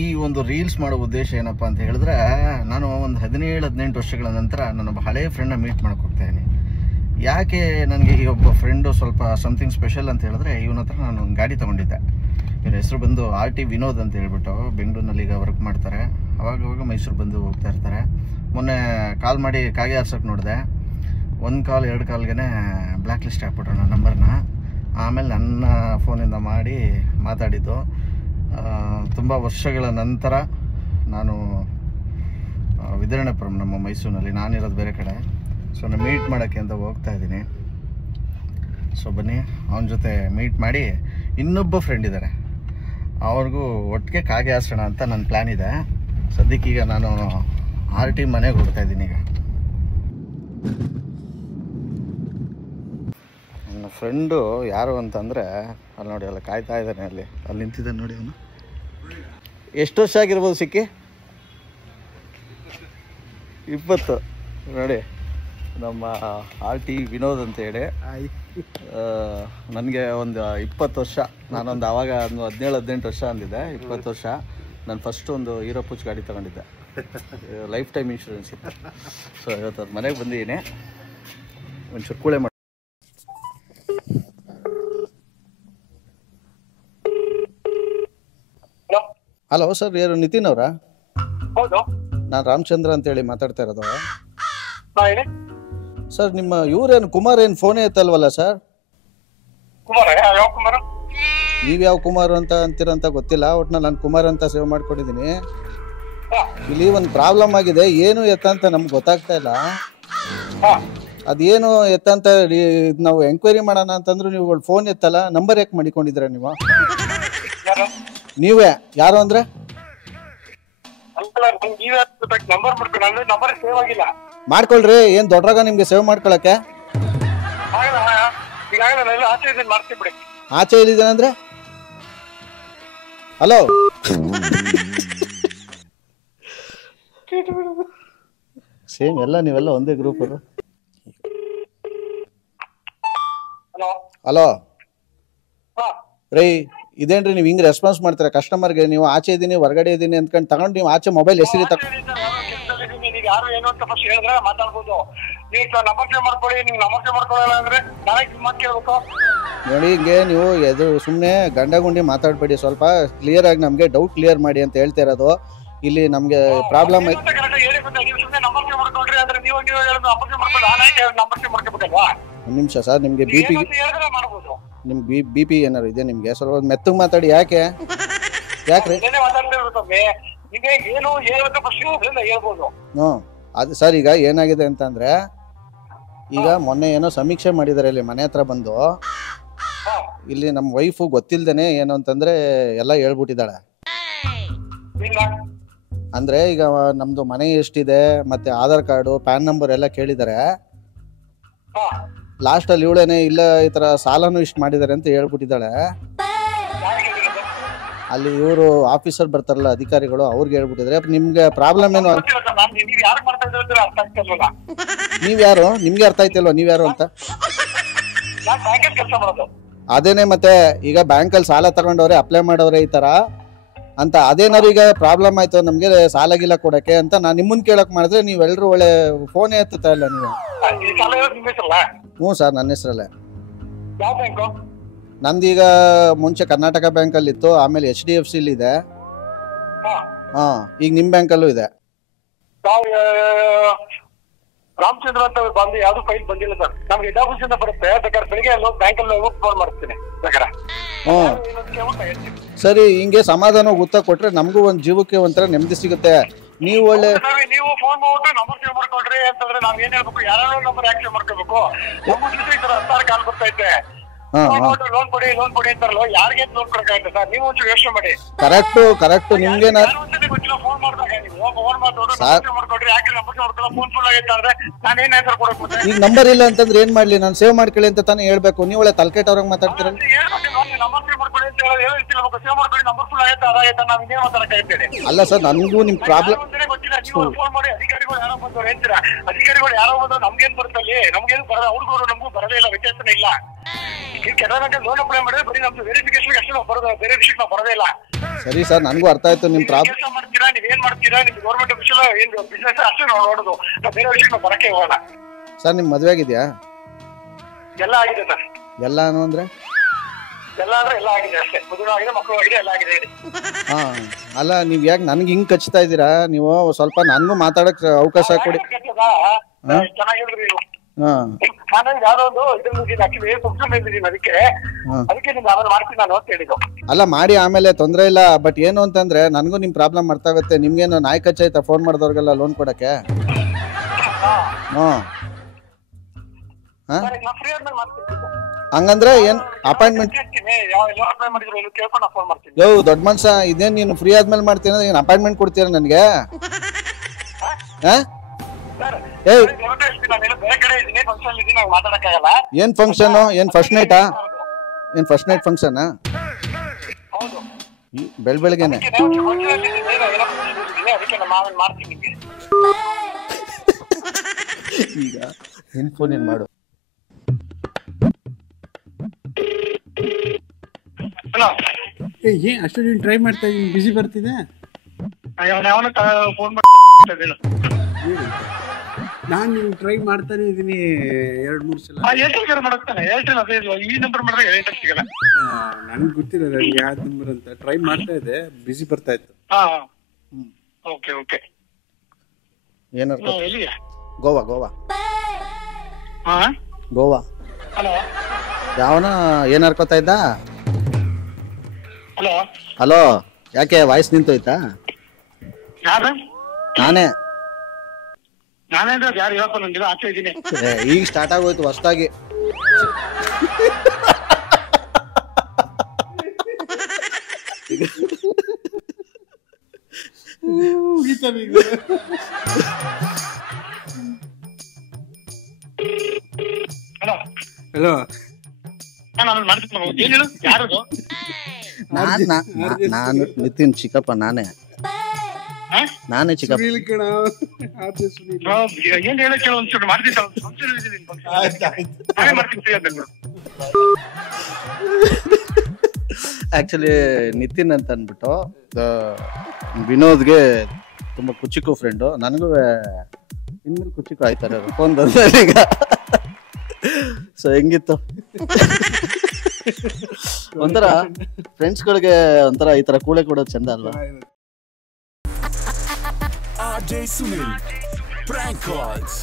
ಈ ಒಂದು ರೀಲ್ಸ್ ಮಾಡೋ ಉದ್ದೇಶ ಏನಪ್ಪ ಅಂತ ಹೇಳಿದ್ರೆ, ನಾನು ಒಂದು 17-18 ವರ್ಷಗಳ ನಂತರ ನನ್ನೊಬ್ಬ ಹಳೆಯ ಫ್ರೆಂಡ್ನ ಮೀಟ್ ಮಾಡಕ್ಕೆ ಹೋಗ್ತಾಯಿದ್ದೀನಿ. ಯಾಕೆ ನನಗೆ ಈ ಒಬ್ಬ ಫ್ರೆಂಡು ಸ್ವಲ್ಪ ಸಮಥಿಂಗ್ ಸ್ಪೆಷಲ್ ಅಂತ ಹೇಳಿದ್ರೆ, ಇವನ ಹತ್ರ ನಾನು ಒಂದು ಗಾಡಿ ತೊಗೊಂಡಿದ್ದೆ. ಇವರ ಹೆಸರು ಬಂದು RT ವಿನೋದ್ ಅಂತ ಹೇಳ್ಬಿಟ್ಟು, ಬೆಂಗಳೂರಿನಲ್ಲಿ ಈಗ ವರ್ಕ್ ಮಾಡ್ತಾರೆ. ಅವಾಗವಾಗ ಮೈಸೂರು ಬಂದು ಹೋಗ್ತಾ ಇರ್ತಾರೆ. ಮೊನ್ನೆ ಕಾಲ್ ಮಾಡಿ ಕಾಗೆ ಆರ್ಸೋಕ್ಕೆ ನೋಡಿದೆ. 1 ಕಾಲ್ 2 ಕಾಲ್ಗೆ ಬ್ಲ್ಯಾಕ್ ಲಿಸ್ಟ್ ಹಾಕ್ಬಿಟ್ರು ನನ್ನ ನಂಬರ್ನ. ಆಮೇಲೆ ನನ್ನ ಫೋನಿಂದ ಮಾಡಿ ಮಾತಾಡಿದ್ದು. ತುಂಬ ವರ್ಷಗಳ ನಂತರ ನಾನು ವಿದ್ಯಾರಣ್ಯಪುರಂ ನಮ್ಮ ಮೈಸೂರಿನಲ್ಲಿ, ನಾನಿರೋದು ಬೇರೆ ಕಡೆ. ಸೊ ನಾನು ಮೀಟ್ ಮಾಡೋಕ್ಕೆ ಅಂತ ಹೋಗ್ತಾ ಇದ್ದೀನಿ. ಸೊ ಬನ್ನಿ, ಅವನ ಜೊತೆ ಮೀಟ್ ಮಾಡಿ. ಇನ್ನೊಬ್ಬ ಫ್ರೆಂಡ್ ಇದ್ದಾರೆ, ಅವ್ರಿಗೂ ಒಟ್ಟಿಗೆ ಕಾಗೆ ಹಾರಿಸೋಣ ಅಂತ ನನ್ನ ಪ್ಲ್ಯಾನ್ ಇದೆ. ಸದ್ಯಕ್ಕೀಗ ನಾನು RT ಮನೆಗೆ ಹೋಗ್ತಾ ಇದ್ದೀನಿ. ಈಗ ನನ್ನ ಫ್ರೆಂಡು ಯಾರು ಅಂತಂದರೆ, ಅಲ್ಲಿ ನೋಡಿ, ಅಲ್ಲಿ ಕಾಯ್ತಾ ಇದ್ದಾನೆ, ಅಲ್ಲಿ ನಿಂತಿದ್ದಾನೆ ನೋಡಿ. ಅವನು ಎಷ್ಟು ವರ್ಷ ಆಗಿರ್ಬೋದು ಸಿಕ್ಕಿ? 20 ನೋಡಿ. ನಮ್ಮ RT ವಿನೋದ್ ಅಂತ ಹೇಳಿ. ನನಗೆ ಒಂದು 20 ವರ್ಷ. ನಾನೊಂದು ಆವಾಗ ಒಂದು 17-18 ವರ್ಷ ಅಂದಿದ್ದೆ. 20 ವರ್ಷ. ನಾನು ಫಸ್ಟ್ ಒಂದು ಹೀರೋ ಪೂಚ್ ಗಾಡಿ ತಗೊಂಡಿದ್ದೆ, ಲೈಫ್ ಟೈಮ್ ಇನ್ಶೂರೆನ್ಸ್ ಇತ್ತು. ಸೊ ಇವತ್ತು ಅದು ಮನೆಗೆ ಬಂದಿದ್ದೀನಿ. ಒಂಚೂರು ಕೂಳೆ ಮಾಡಿ. ಹಲೋ ಸರ್, ಯಾರು ನಿತಿನ್ ಅವರಾ? ಹೌದು, ನಾನು ರಾಮಚಂದ್ರ ಅಂತೇಳಿ ಮಾತಾಡ್ತಾ ಇರೋದು. ಹೇಳಿ ಸರ್, ನಿಮ್ಮ ಇವ್ರೇನು ಕುಮಾರ್ ಏನು ಫೋನೇ ಎತ್ತಲ್ವಲ್ಲ ಸರ್? ಕುಮಾರ? ಯಾವ ಕುಮಾರ? ನೀವು ಯಾವ ಕುಮಾರ್ ಅಂತ ಅಂತೀರಂತ ಗೊತ್ತಿಲ್ಲ. ಒಟ್ನಲ್ಲಿ ನಾನು ಕುಮಾರ್ ಅಂತ ಸೇವ್ ಮಾಡ್ಕೊಂಡಿದ್ದೀನಿ. ಇಲ್ಲಿ ಒಂದು ಪ್ರಾಬ್ಲಮ್ ಆಗಿದೆ. ಏನು ಎತ್ತ ಅಂತ ನಮ್ಗೆ ಗೊತ್ತಾಗ್ತಾ ಇಲ್ಲ. ಅದೇನು ಎತ್ತ ಅಂತ ನಾವು ಎಂಕ್ವೈರಿ ಮಾಡೋಣ ಅಂತಂದ್ರೆ ನೀವು ಫೋನ್ ಎತ್ತಲ್ಲ. ನಂಬರ್ ಯಾಕೆ ಮಾಡಿಕೊಂಡಿದ್ದೀರಾ ನೀವು? ನೀವೇ ಯಾರು ಅಂದ್ರೆ? ಮಾಡ್ಕೊಳ್ರಿ, ಏನ್ ದೊಡ್ಡರಾಗ ನಿಮ್ಗೆ ಸೇವ್ ಮಾಡ್ಕೊಳಕ್ಕೆ? ಆಚೆ ಇಲ್ಲಿದ್ದೇನೆ ಅಂದ್ರೆ? ಹಲೋ, ಸೇಮ್ ಎಲ್ಲ ನೀವೆಲ್ಲ ಒಂದೇ ಗ್ರೂಪ್ ಅವರು. ಹಲೋ ರೀ, ಇದೇನ್ರಿ ನೀವು ಹಿಂಗೆ ರೆಸ್ಪಾನ್ಸ್ ಮಾಡ್ತೀರಾ ಕಸ್ಟಮರ್ಗೆ? ನೀವು ಆಚೆ ಇದ್ದೀನಿ ಹೊರಗಡೆ ಇದ್ದೀನಿ ಅಂದ್ಕೊಂಡು ತಗೊಂಡು ನೀವು ಆಚೆ ಮೊಬೈಲ್ ಹೆಸರಿ ಯಾರು ಏನು ಅಂತ ಫಸ್ಟ್ ಹೇಳಿದ್ರೆ ಮಾತಾಡ್ಬೋದು. ನೀವು ನಂಬರ್ ಸೇವ್ ಮಾಡ್ಕೊಳ್ಳಿ. ನೀವು ನಂಬರ್ ಸೇವ್ ಮಾಡ್ಕೊಳ್ಳಲ್ಲ ಅಂದ್ರೆ ನಾಳೆ ಮಾತು ಕೇಳ್ಬೇಕು ನೋಡಿ. ಹಿಂಗೆ ನೀವು ಎದು ಸುಮ್ಮನೆ ಗಂಡ ಗುಂಡಿ ಮಾತಾಡ್ಬೇಡಿ. ಸ್ವಲ್ಪ ಕ್ಲಿಯರ್ ಆಗಿ ನಮಗೆ ಡೌಟ್ ಕ್ಲಿಯರ್ ಮಾಡಿ ಅಂತ ಹೇಳ್ತಾ ಇರೋದು. ಇಲ್ಲಿ ನಮಗೆ ಪ್ರಾಬ್ಲಮ್ ಐತೆ. ಒಂದು ನಿಮಿಷ ಸರ್, ನಿಮಗೆ ಬಿ ಪಿ ಏನಾರು ಇದೆ ನಿಮಗೆ? ಸ್ವಲ್ಪ ಮೆತ್ತಗೆ ಮಾತಾಡಿ. ಯಾಕ್ರಿ? ಹ್ಞೂ, ಅದು ಸರ್, ಈಗ ಏನಾಗಿದೆ ಅಂತಂದ್ರೆ, ಈಗ ಮೊನ್ನೆ ಏನೋ ಸಮೀಕ್ಷೆ ಮಾಡಿದ್ದಾರೆ ಇಲ್ಲಿ ಮನೆ ಹತ್ರ ಬಂದು. ಇಲ್ಲಿ ನಮ್ಮ ವೈಫು ಗೊತ್ತಿಲ್ದೇನೆ ಏನು ಅಂತಂದ್ರೆ ಎಲ್ಲ ಹೇಳ್ಬಿಟ್ಟಿದ್ದಾಳೆ. ಅಂದ್ರೆ ಈಗ ನಮ್ದು ಮನೆ ಎಷ್ಟಿದೆ ಮತ್ತೆ ಆಧಾರ್ ಕಾರ್ಡು ಪ್ಯಾನ್ ನಂಬರ್ ಎಲ್ಲ ಕೇಳಿದ್ದಾರೆ. ಲಾಸ್ಟ್ ಅಲ್ಲಿ ಇವಳೇನೆ ಇಲ್ಲ ಈ ತರ ಸಾಲನು ಇಷ್ಟು ಮಾಡಿದ್ದಾರೆ ಅಂತ ಹೇಳ್ಬಿಟ್ಟಿದ್ದಾಳೆ. ಅಲ್ಲಿ ಇವರು ಆಫೀಸರ್ ಬರ್ತಾರಲ್ಲ ಅಧಿಕಾರಿಗಳು, ಅವ್ರಿಗೆ ಹೇಳ್ಬಿಟ್ಟಿದ್ರೆ. ನಿಮ್ಗೆ ಪ್ರಾಬ್ಲಮ್ ಏನು? ನೀವ್ಯಾರು? ನಿಮ್ಗೆ ಅರ್ಥ ಆಯ್ತಲ್ವಾ ನೀವ್ಯಾರು ಅಂತ? ಅದೇನೆ, ಮತ್ತೆ ಈಗ ಬ್ಯಾಂಕಲ್ಲಿ ಸಾಲ ತಗೊಂಡವ್ರೆ, ಅಪ್ಲೈ ಮಾಡವ್ರೆ ಈ ತರ ಅಂತ. ಅದೇನಾದ್ರು ಈಗ ಪ್ರಾಬ್ಲಮ್ ಆಯ್ತು ನಮ್ಗೆ ಸಾಲ ಗಿಲ್ಲ ಕೊಡಕ್ಕೆ ಅಂತ ನಾನು ನಿಮ್ಮನ್ ಕೇಳಕ್ ಮಾಡಿದ್ರೆ ನೀವೆಲ್ಲರೂ ಒಳ್ಳೆ ಫೋನೇ ಎತ್ತುತ್ತಾ ಇಲ್ಲ ನೀವು. ಹ್ಞೂ ಸರ್, ನನ್ನ ಹೆಸರಲ್ಲೇ. ನಂದೀಗ ಮುಂಚೆ ಕರ್ನಾಟಕ ಬ್ಯಾಂಕಲ್ಲಿ ಇತ್ತು, ಆಮೇಲೆ HDFC ಇದೆ. ಹಾ, ಈಗ ನಿಮ್ ಬ್ಯಾಂಕಲ್ಲೂ ಇದೆ. ರಾಮಚಂದ್ರ ಅಂತ ಬಂದು ಯಾವ್ದು ಫೈಲ್ ಬಂದಿಲ್ಲ ಸರ್. ನಮ್ಗೆ ಹೆಡ್ ಆಫೀಸ್ ಇಂದ ಬರುತ್ತೆ. ಬೇಕಾದ್ರೆ ಬೆಳಿಗ್ಗೆ ಬ್ಯಾಂಕಲ್ಲಿ ಫೋನ್ ಮಾಡ್ತೀನಿ ಬೇಕಾರೆ. ಸರಿ, ಹಿಂಗೆ ಸಮಾಧಾನ ಉತ್ತರ ಕೊಟ್ರೆ ನಮಗೂ ಒಂದ್ ಜೀವಕ್ಕೆ ಒಂಥರ ನೆಮ್ಮದಿ ಸಿಗುತ್ತೆ. ನೀವು ಒಳ್ಳೆ ನೀವು ಫೋನ್ ಮಾಡ್ಬಿಟ್ಟು ನಂಬರ್ ಸೇವ್ ಮಾಡ್ಕೊಳ್ರಿ ಅಂತಂದ್ರೆ ನಾವ್ ಏನ್ ಹೇಳ್ಬೇಕು? ಯಾರು ನಂಬರ್ ಯಾಕೆ ಸೇವ್ ಮಾಡ್ಕೋಬೇಕು? ಹತ್ತಾರು ಕಾಲ್ ಬರ್ತೈತೆ. ಲೋನ್ ಕೊಡಿ ಅಂತಾರಲ್ಲ, ಯಾರಿಗೆ ಲೋನ್ ಕೊಡಕ್ಕಾಗುತ್ತೆ ಸರ್? ನೀವು ಒಂಚೂರು ಯೋಚನೆ ಮಾಡಿ. ಕರೆಕ್ಟ್ ನಿಮ್ಗೆ ಫೋನ್ ಮಾಡಿದಾಗ ನೀವು ಫೋನ್ ಮಾಡ್ಕೊಡ್ರಿ, ಯಾಕೆ ನಂಬರ್ ಸೇವ್ ಮಾಡ್ಕೊಳ್ಳೋ ಫೋನ್ ಫುಲ್ ಆಗೈತೆ ಅಂದ್ರೆ ನಾನು ಏನ್ ಆನ್ಸರ್ ಕೊಡಬೇಕು? ಈಗ ನಂಬರ್ ಇಲ್ಲ ಅಂತಂದ್ರೆ ಏನ್ ಮಾಡ್ಲಿ? ನಾನು ಸೇವ್ ಮಾಡ್ಕೊಳ್ಳಿ ಅಂತ ತಾನೇ ಹೇಳ್ಬೇಕು. ನೀವು ಒಳ್ಳೆ ತಲೆಕೆಟ್ಟವ್ರಂಗ್ ಮಾತಾಡ್ತೀರಲ್ಲ. ನಂಬರ್ ಸೇವ್ ಮಾಡ್ಕೊಳ್ಳಿ ಅಂತ ಹೇಳ್ತಿಲ್ಲ, ಸೇವ್ ಮಾಡ್ಕೊಳ್ಳಿ ನಂಬರ್ ಫುಲ್ ಆಗೈತೆ ಅದಾಗೈತೆ ನಾವ್ ಇನ್ನೇನ್ ಮಾತಾಡಕ್ಕಾಗ್ತೇನೆ? ಅಲ್ಲ ಸರ್, ನನ್ಗೂ ನಿಮ್ ಪ್ರಾಬ್ಲಮ್ ಗೊತ್ತಿಲ್ಲ. ನೀವು ಫೋನ್ ಮಾಡಿ ಅಧಿಕಾರಿಗಳು ಯಾರೋ ಬಂದವ್ರು ಹೇಳ್ತೀರಾ. ಅಧಿಕಾರಿಗಳು ಯಾರೋ ಬಂದ್ರು ನಮ್ಗೇನ್ ಬರ್ತಲ್ಲಿ? ನಮ್ಗೇನು ಬರಲ್ಲ, ಅವ್ರಿಗೂ ನಮಗೂ ಬರದೇ ಇಲ್ಲ, ವ್ಯತ್ಯಾಸನೇ ಇಲ್ಲ. ಕೆನರಾ ಬ್ಯಾಂಕ್ ಲೋನ್ ಅಪ್ಲೈ ಮಾಡಿದ್ರೆ ಬರೀ ನಮ್ದು ವೆರಿಫಿಕೇಶನ್ ಅಷ್ಟೇ ನಾವು ಬರೋದು, ಬೇರೆ ವಿಷಯಕ್ಕೆ ನಾವು ಬರೋದೇ ಇಲ್ಲ. ಸರಿ ಸರ್, ನನಗೂ ಅರ್ಥ ಆಯ್ತು ನಿಮ್ಮ ಪ್ರಾಬ್ಲಮ್. ಕೆಲಸ ಮಾಡ್ತೀರಾ, ನೀವೇನ್ ಮಾಡ್ತೀರಾ, ನಿಮ್ಗೆ ಗೌರ್ಮೆಂಟ್ ವಿಷಯ ಏನ್ ಬಿಸ್ನೆಸ್ ಅಷ್ಟೇ ನಾವು ನೋಡೋದು, ನಾವು ಬೇರೆ ವಿಷಯಕ್ಕೆ ನಾವು ಬರಕ್ಕೆ ಹೋಗೋಣ. ಸರ್ ನಿಮ್ಮ ಮದುವೆ ಆಗಿದೆಯಾ? ಎಲ್ಲ ಆಗಿದೆ ಸರ್. ಎಲ್ಲಾನು ಅಂದ್ರೆ ಎಲ್ಲ ಅಂದ್ರೆ ಎಲ್ಲ ಆಗಿದೆ ಅಷ್ಟೇ, ಮದುವೆ ಆಗಿದೆ, ಮಕ್ಕಳು ಆಗಿದೆ, ಎಲ್ಲ ಆಗಿದೆ. ಹಾ, ಅಲ್ಲ ನೀವು ಯಾಕೆ ನನ್ಗೆ ಹಿಂಗ್ ಕಚ್ತಾ ಇದ್ದೀರಾ? ನೀವು ಸ್ವಲ್ಪ ನನ್ಗೂ ಮಾತಾಡಕ್ ಅವಕಾಶ ಕೊಡಿ. ಚೆನ್ನಾಗಿದ್ರಿ ನೀವು. ನಾನು ಯಾವ್ದೋ ಒಂದು ಇದ್ರಲ್ಲಿ ಆಕ್ಚುಲಿ ಫಂಕ್ಷನ್ ಇದ್ದೀನಿ, ಅದಕ್ಕೆ ನಿಮ್ಗೆ ಆಮೇಲೆ ಮಾಡ್ತೀನಿ ನಾನು ಅಂತ ಹೇಳಿದ್ದು. ಅಲ್ಲ ಮಾಡಿ ಆಮೇಲೆ ತೊಂದ್ರೆ ಇಲ್ಲ. ಬಟ್ ಏನು ಅಂತಂದ್ರೆ ನನ್ಗೂ ನಿಮ್ ಪ್ರಾಬ್ಲಮ್ ಅರ್ಥ ಆಗುತ್ತೆ. ನಿಮ್ಗೇನು ನಾಯಿ ಕಚ್ಚಾಯ್ತಾ ಫೋನ್ ಮಾಡಿದವ್ರಿಗೆಲ್ಲ ಲೋನ್ ಕೊಡಕ್ಕೆ? ಹಂಗಂದ್ರೆ ಏನ್ ಅಪಾಯಿಂಟ್ಮೆಂಟ್? ಯೋ ದೊಡ್ಡ ಮನ್ಸ, ಇದೇನ್ ನೀನು ಫ್ರೀ ಆದ್ಮೇಲೆ ಮಾಡ್ತೀನಿ, ಏನ್ ಅಪಾಯಿಂಟ್ಮೆಂಟ್ ಕೊಡ್ತೀರ ನನ್ಗೆ? ಏನ್ ಫಂಕ್ಷನ್? ಏನ್ ಫಸ್ಟ್ ನೈಟಾ? ಏನ್ ಫಸ್ಟ್ ನೈಟ್ ಫಂಕ್ಷನ್? ಬೆಳಗ್ಗೆನೆ ಈಗ ನಿನ್ ಫೋನ್ ಏನ್ ಮಾಡು. ಏನ್ ಅಷ್ಟು ನೀನು ಟ್ರೈ ಮಾಡ್ತಾ ಇದ್ದೀನಿ, ಬಿಸಿ ಬರ್ತಿದೆ. ನಾನು ನೀವು ಟ್ರೈ ಮಾಡ್ತಾನೆ ಇದ್ದೀನಿ 2-3 ಸಲ. ನನ್ಗೆ ಗೊತ್ತಿಲ್ಲ ನನಗೆ ಯಾವ ನಂಬರ್ ಅಂತ. ಟ್ರೈ ಮಾಡ್ತಾ ಇದ್ದೆ, ಬಿಸಿ ಬರ್ತಾ ಇತ್ತು. ಏನಾರ ಗೋವಾ ಗೋವಾ ಗೋವಾ ಯಾವನ ಏನ್ ಅರ್ಕೋತಾ ಇದ್ದ? ಹಲೋ, ಯಾಕೆ ವಾಯ್ಸ್ ನಿಂತೋಯ್ತಾ? ನಾನೇ ಈಗ ಸ್ಟಾರ್ಟ್ ಆಗೋಯ್ತು ಹೊಸದಾಗಿ. ಹಲೋ, ನಾನು ನಿತಿನ್ ಚಿಕ್ಕಪ್ಪ. ನಾನೇ ಚಿಕ್ಕಪ್ಪ. ಆಕ್ಚುಲಿ ನಿತಿನ್ ಅಂತ ಅಂದ್ಬಿಟ್ಟು ವಿನೋದ್ಗೆ ತುಂಬಾ ಕುಚಿಕು ಫ್ರೆಂಡು. ನನಗೂ ಇನ್ಮೇಲೆ ಕುಚಿಕು ಆಯ್ತಾರೆ ಫೋನ್ ಬಂದ ಈಗ. ಸೊ ಹೆಂಗಿತ್ತು? ಒಂಥರ ಫ್ರೆಂಡ್ಸ್ಗಳಿಗೆ ಒಂಥರ ಈ ತರ ಕೂಳೆ ಕೊಡೋದು ಚಂದ ಅಲ್ವಾ? RJ Sunil, prank calls.